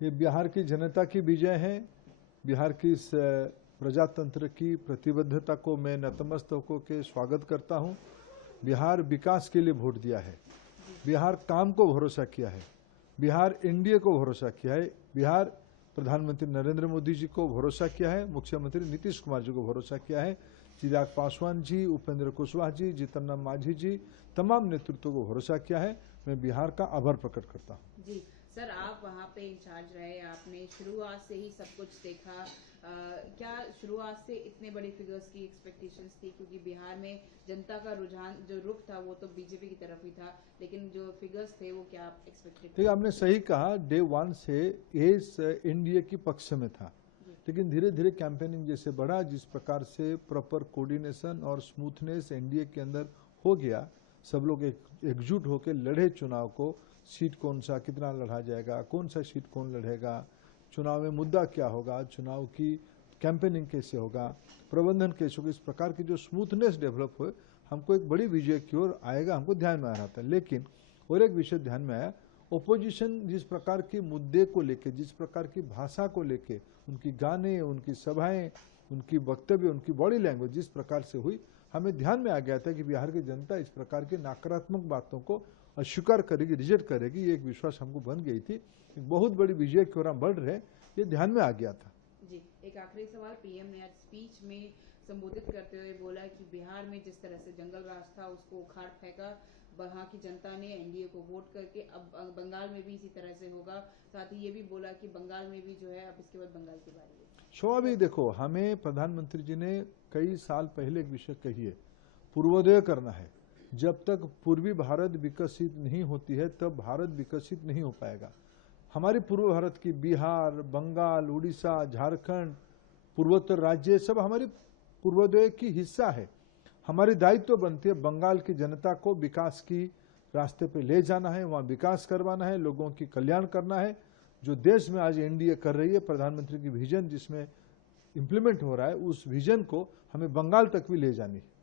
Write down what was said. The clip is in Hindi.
ये बिहार की जनता की विजय है। बिहार की इस प्रजातंत्र की प्रतिबद्धता को मैं नतमस्तक होकर स्वागत करता हूं। बिहार विकास के लिए वोट दिया है, बिहार काम को भरोसा किया है, बिहार एनडीए को भरोसा किया है, बिहार प्रधानमंत्री नरेंद्र मोदी जी को भरोसा किया है, मुख्यमंत्री नीतीश कुमार जी को भरोसा किया है, चिराग पासवान जी, उपेंद्र कुशवाहा जी, जीतन राम मांझी जी, तमाम नेतृत्व को भरोसा किया है। मैं बिहार का आभार प्रकट करता हूँ। जी सर, आप वहाँ पे इंचार्ज रहे, आपने शुरुआत से ही सब कुछ देखा। क्या शुरुआत से इतने बड़े फिगर्स की एक्सपेक्टेशंस थी? क्योंकि बिहार में जनता का रुझान जो रुख था वो तो बीजेपी की तरफ ही था, लेकिन जो फिगर्स थे वो क्या आप एक्सपेक्टेड? ठीक, आपने सही कहा। डे वन से एस एनडीए की पक्ष में था, लेकिन धीरे धीरे कैंपेनिंग जैसे बढ़ा, जिस प्रकार से प्रॉपर कोऑर्डिनेशन और स्मूथनेस एनडीए के अंदर हो गया, सब लोग एकजुट होकर लड़े चुनाव को। सीट कौन सा कितना लड़ा जाएगा, कौन सा सीट कौन लड़ेगा, चुनाव में मुद्दा क्या होगा, चुनाव की कैंपेनिंग कैसे होगा, प्रबंधन कैसे होगा, इस प्रकार की जो स्मूथनेस डेवलप हुए, हमको एक बड़ी विजय की ओर आएगा, हमको ध्यान में आ रहा था। लेकिन और एक विषय ध्यान में आया, ओपोजिशन जिस प्रकार के मुद्दे को लेके, जिस प्रकार की भाषा को लेके, उनकी गाने, उनकी सभाएं, उनकी वक्तव्य, उनकी बॉडी लैंग्वेज जिस प्रकार से हुई, हमें ध्यान में आ गया था कि बिहार की जनता इस प्रकार की नकारात्मक बातों को अस्वीकार करेगी, रिजेक्ट करेगी। ये एक विश्वास हमको बन गई थी। एक बहुत बड़ी विजय की ओर हम बढ़ रहे, ये ध्यान में आ गया था। जी, एक आखिरी सवाल। पीएम ने आज स्पीच में संबोधित करते हुए बोला कि बिहार में जिस तरह से जंगल राज था उसको उखाड़ फेंका वहां की जनता ने एनडीए को वोट करके, अब बंगाल में भी इसी तरह से होगा। साथ ही ये भी बोला कि बंगाल में भी जो है अब इसके बाद बंगाल की बारी है। स्वाभाविक, देखो, हमें प्रधानमंत्री जी ने कई साल पहले एक विषय कही है, पूर्वोदय करना है। जब तक पूर्वी भारत विकसित नहीं होती है तब भारत विकसित नहीं हो पाएगा। हमारी पूर्व भारत की बिहार, बंगाल, उड़ीसा, झारखंड, पूर्वोत्तर राज्य सब हमारी पूर्वोदय की हिस्सा है। हमारी दायित्व बनती है बंगाल की जनता को विकास की रास्ते पे ले जाना है, वहां विकास करवाना है, लोगों की कल्याण करना है। जो देश में आज एनडीए कर रही है, प्रधानमंत्री की विजन जिसमें इंप्लीमेंट हो रहा है, उस विजन को हमें बंगाल तक भी ले जानी है।